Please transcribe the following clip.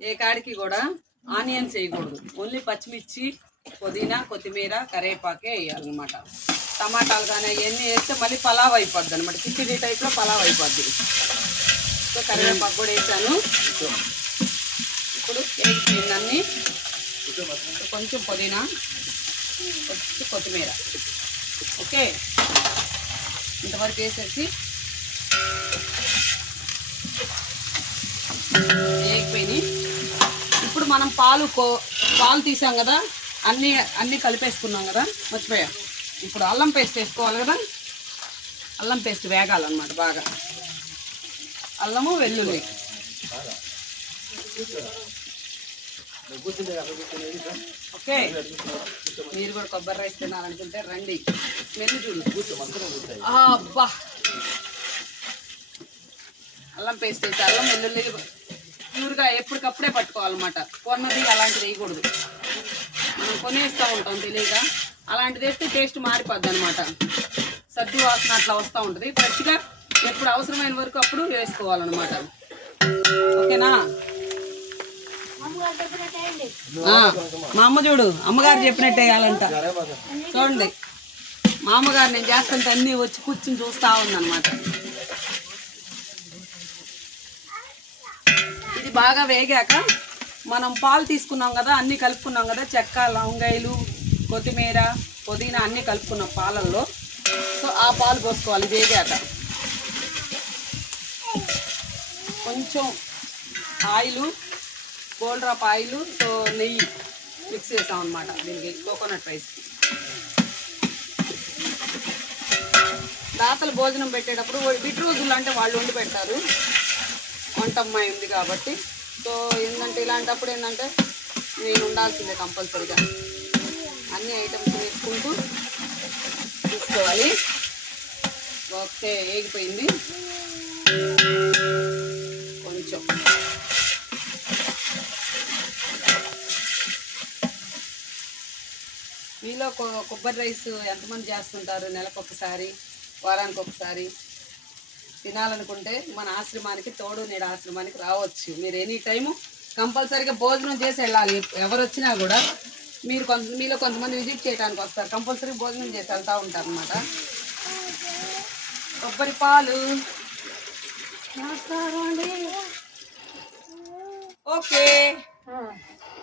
ఏ కాడికి కూడా ఆనియన్స్ వేయకూడదు, ఓన్లీ పచ్చిమిర్చి, పుదీనా, కొత్తిమీర, కరివేపాకే వేయాలన్నమాట. టమాటాలు కానీ అవన్నీ వేస్తే మళ్ళీ పలావ్ అయిపోద్ది అనమాట, కిచిడి టైప్లో పలావ్ అయిపోద్ది. సో కరివేపాకు కూడా వేసాను. ఇప్పుడు వేగిపోయిందన్నీ, కొంచెం పుదీనా, కొంచెం కొత్తిమీర, ఓకే ఇంతవరకు వేసేసి వేగిపోయినాయి. ఇప్పుడు మనం పాలు తీసాం కదా, అన్నీ కలిపేసుకున్నాం కదా, మర్చిపోయా. ఇప్పుడు అల్లం పేస్ట్ వేసుకోవాలి కదా, అల్లం పేస్ట్ వేగాలన్నమాట బాగా. అల్లము వెల్లుల్లి, ఓకే. మీరు కూడా కొబ్బరి రైస్ తినాలనుకుంటే రండి, స్మెల్ చూడు. అబ్బా, అల్లం పేస్ట్ వేసి అల్లం వెల్లుల్లి ప్యూర్గా ఎప్పటికప్పుడే పట్టుకోవాలన్నమాట. కొన్నది అలాంటిది వేయకూడదు, మనం కొనేస్తూ ఉంటాం తెలియక. అలాంటిది వేస్తే టేస్ట్ మారిపోద్ది అనమాట, సద్దు వాసన అట్లా వస్తూ ఉంటుంది. ఫ్రెష్గా ఎప్పుడు అవసరమైన వరకు అప్పుడు వేసుకోవాలన్నమాట, ఓకేనా. మా అమ్మ చూడు, అమ్మగారు చెప్పినట్టు వేయాలంట. చూడండి, మా అమ్మగారు నేను చేస్తుంటే అన్నీ వచ్చి కూర్చుని చూస్తూ ఉందన్నమాట. ఇది బాగా వేగాక మనం పాలు తీసుకున్నాం కదా, అన్నీ కలుపుకున్నాం కదా, చెక్క, లవంగాయలు, కొత్తిమీర, పుదీనా అన్నీ కలుపుకున్నాం పాలల్లో. సో ఆ పాలు పోసుకోవాలి వేగాక. కొంచెం oil, gold drop oil, so నెయ్యి మిక్స్ చేసాం అనమాట దీనికి, కోకోనట్ రైస్కి. దాతలు భోజనం పెట్టేటప్పుడు బిట్ రోజులు అంటే వాళ్ళు వండి పెడతారు, వంటమ్మాయి ఉంది కాబట్టి. సో ఏంటంటే ఇలాంటప్పుడు ఏంటంటే నేను ఉండాల్సిందే కంపల్సరీగా. అన్ని ఐటమ్స్ వేసుకుంటూ తీసుకోవాలి. ఓకే, వేగిపోయింది. కొంచెం మీలో కొబ్బరి రైస్ ఎంతమంది చేస్తుంటారు? నెలకు ఒకసారి, వారానికి ఒకసారి తినాలనుకుంటే మన ఆశ్రమానికి, తోడు నీడ ఆశ్రమానికి రావచ్చు. మీరు ఎనీ టైము కంపల్సరీగా భోజనం చేసి వెళ్ళాలి. ఎవరు వచ్చినా కూడా మీలో కొంతమంది విజిట్ చేయడానికి వస్తారు, కంపల్సరీ భోజనం చేసి వెళ్తూ ఉంటారు అన్నమాట. కొబ్బరి పాలు, ఓకే.